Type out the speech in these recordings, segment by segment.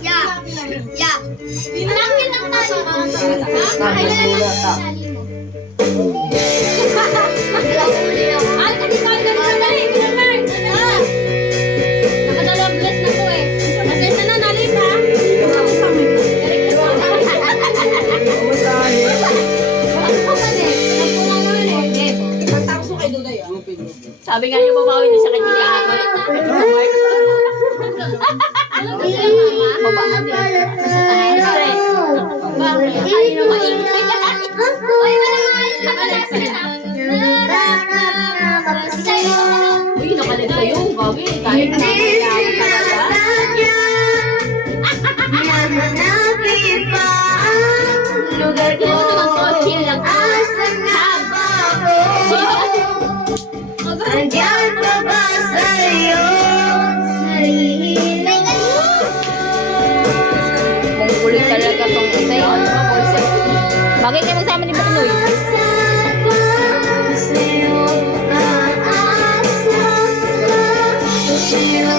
Yeah. Yeah. Pinangkin ng tali mo. Kailan lang ang tali mo? Ay, dali. Nakadalawang bless na po eh. Pasensya na, nalit ha. Sabi nga niyo, babawi niyo sa kanya ako. Babaan niya. Sa tayo. Ay, no, maingay. Ay, malayos na Uy, nakalit kayo. Bawi. Kahit na kailangan talaga. Hanapin pa ang lugar ko. Chill lang. Asan nga ba ako? Nandiyan pa ba sa'yo? Sarili mo. Kung kulit talaga tong isa yun. Bagay kayo nagsama ni Pinoy. Asan ba sa'yo? Aasa ba sa'yo?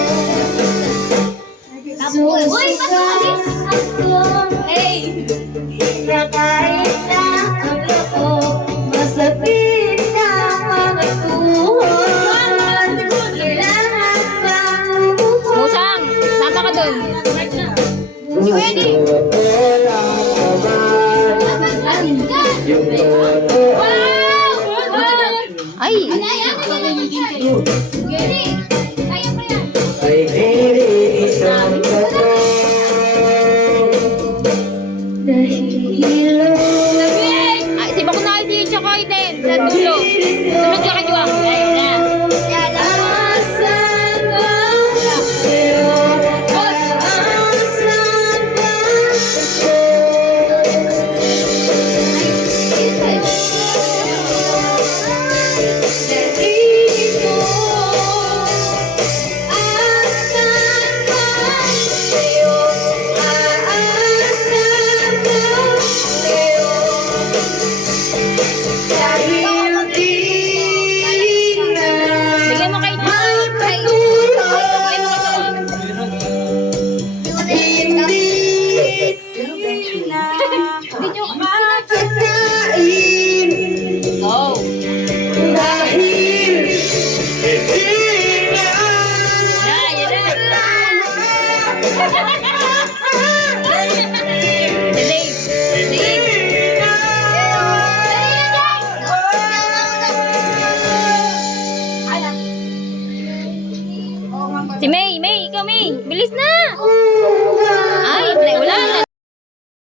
Uy, matalis! Hey! Nakain na ang loob, masapit na mga tuhod. Kailangan bang lumuhod? Musang! Sama ka dun. Pwede! Ay! Gary! Kaya pa yan! Ay isang bato. Dahil Ay, si Bakunay, si Chokoy din. Sa dulo. Sunod ka kay Juwang. Ayun na. asan ba sa'yo? Asan ba Sarili ko. Asan ba sa'yo? Aasan ba sa'yo? Dahil di na Bigyan mo kay Chokoy. magpatuloy. Hindi na makakain Go. dahil hindi na Yan, yan na.